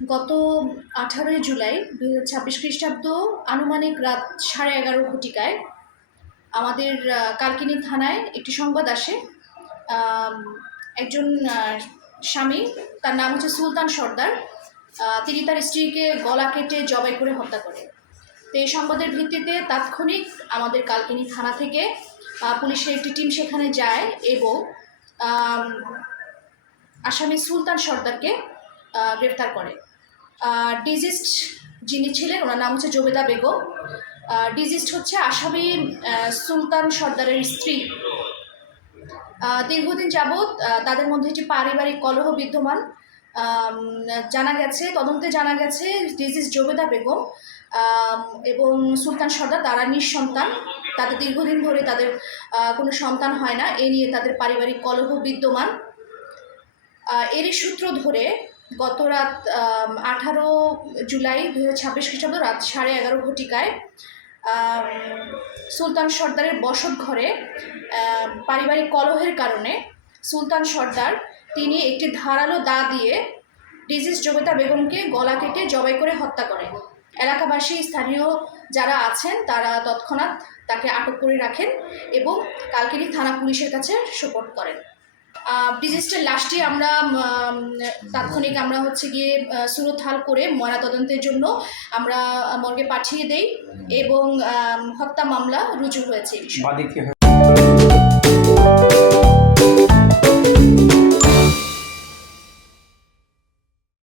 গত 18ই জুলাই 2026 খ্রিস্টাব্দ আনুমানিক রাত 11:30 ঘটিকায় আমাদের কালকিনি থানায় একটি সংবাদ আসে। আম, একজন স্বামী, তার নাম হচ্ছে সুলতান সর্দার, তিনি তার স্ত্রীকে গলা কেটে জবাই করে হত্যা করে। তো এই সংবাদের ভিত্তিতে তাৎক্ষণিক আমাদের কালকিনি থানা থেকে পুলিশের একটি টিম সেখানে যায় এবং আসামি সুলতান সর্দারকে গ্রেফতার করে। ডিজিস্ট যিনি ছিলেন ওনার নাম হচ্ছে জবেদা বেগম। ডিজিস্ট হচ্ছে আসামি সুলতান সর্দারের স্ত্রী। দীর্ঘদিন যাবৎ তাদের মধ্যে একটি পারিবারিক কলহ বিদ্যমান। জানা গেছে, তদন্তে জানা গেছে ডিজিস্ট জবেদা বেগম এবং সুলতান সর্দার তারা নিঃসন্তান। তাদের দীর্ঘদিন ধরে তাদের কোনো সন্তান হয় না, এ নিয়ে তাদের পারিবারিক কলহ বিদ্যমান। এরই সূত্র ধরে গত রাত 18 জুলাই 2026 খ্রিস্টাব্দ রাত 11:30 ঘটিকায় সুলতান সর্দারের বসত ঘরে পারিবারিক কলহের কারণে সুলতান সর্দার তিনি একটি ধারালো দা দিয়ে ডিজিজ জবেদা বেগমকে গলা কেটে জবাই করে হত্যা করেন। এলাকাবাসী, স্থানীয় যারা আছেন তারা তৎক্ষণাৎ তাকে আটক করে রাখেন এবং কালকিনি থানা পুলিশের কাছে সোপর্দ করেন। ডিজিস্টের লাশটি আমরা তাৎক্ষণিক হচ্ছে গিয়ে সুরতহাল করে ময়নাতদন্তের জন্য আমরা মর্গে পাঠিয়ে দেই এবং হত্যা মামলা রুজু হয়েছে।